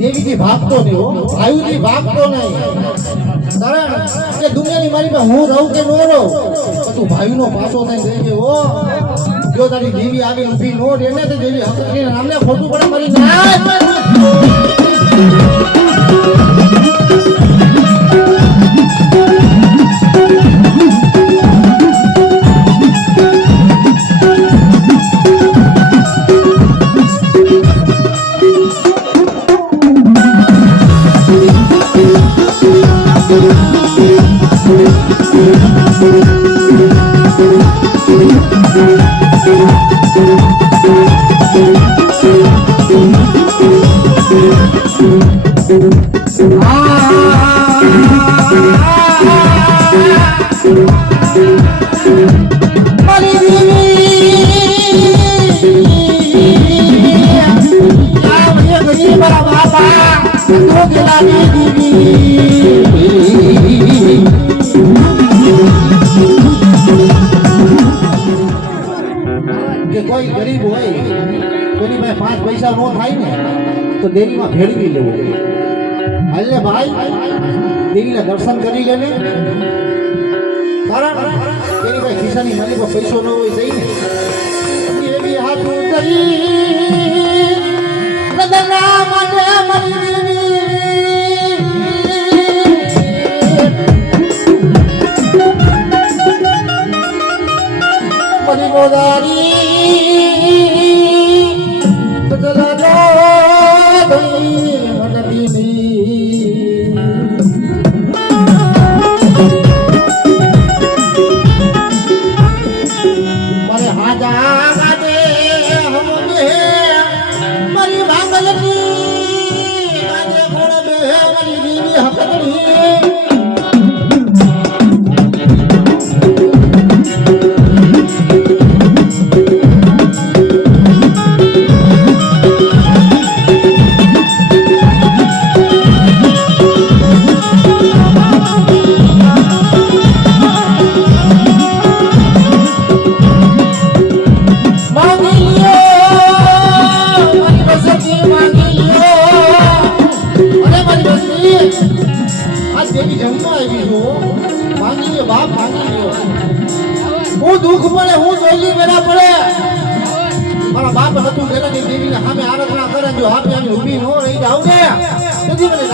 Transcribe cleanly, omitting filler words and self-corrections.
દેવીજી ભાગતો નહીં હો, ભાઈજી ભાગતો નહીં. કારણ કે દુનિયાની મારી પાસે હું રહું કે ન રહું, તું ભાઈનો પાછો થઈને રહેજે હો. જો તારી દેવી આવી ઊભી નો રહે ને તો દેવી હકીકત નામને ખોટું પડે મારી ના. કોઈ ગરીબ હોય કોની પાસે 5 પૈસા નો થાય ને તો દેવીમાં ભેળવી લેવો. હાલે ભાઈ દેવીના દર્શન કરી લે ને. કારણ એની પાસે ખિસ્સાની મારી પાસે પૈસો ન હોય જઈને દેવી હાથું કરી રદના મને મરી મરી ગોદારી દુઃખ પડે હું જોઈ મેરા પડે મારા બાપ હતું જેનાથી દેવીને સામે આરાધના કરે જો હાથે આની ઊભી ન રહી જાવ ને તેથી મને